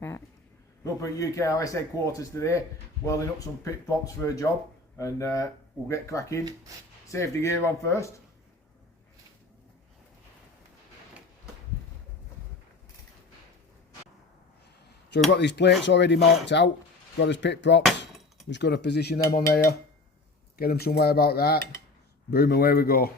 Right. We're up at UKRS headquarters today, welding up some pit props for a job, and we'll get cracking. Safety gear on first. So we've got these plates already marked out, got his pit props. We're just going to position them on there, get them somewhere about that. Boom, away we go.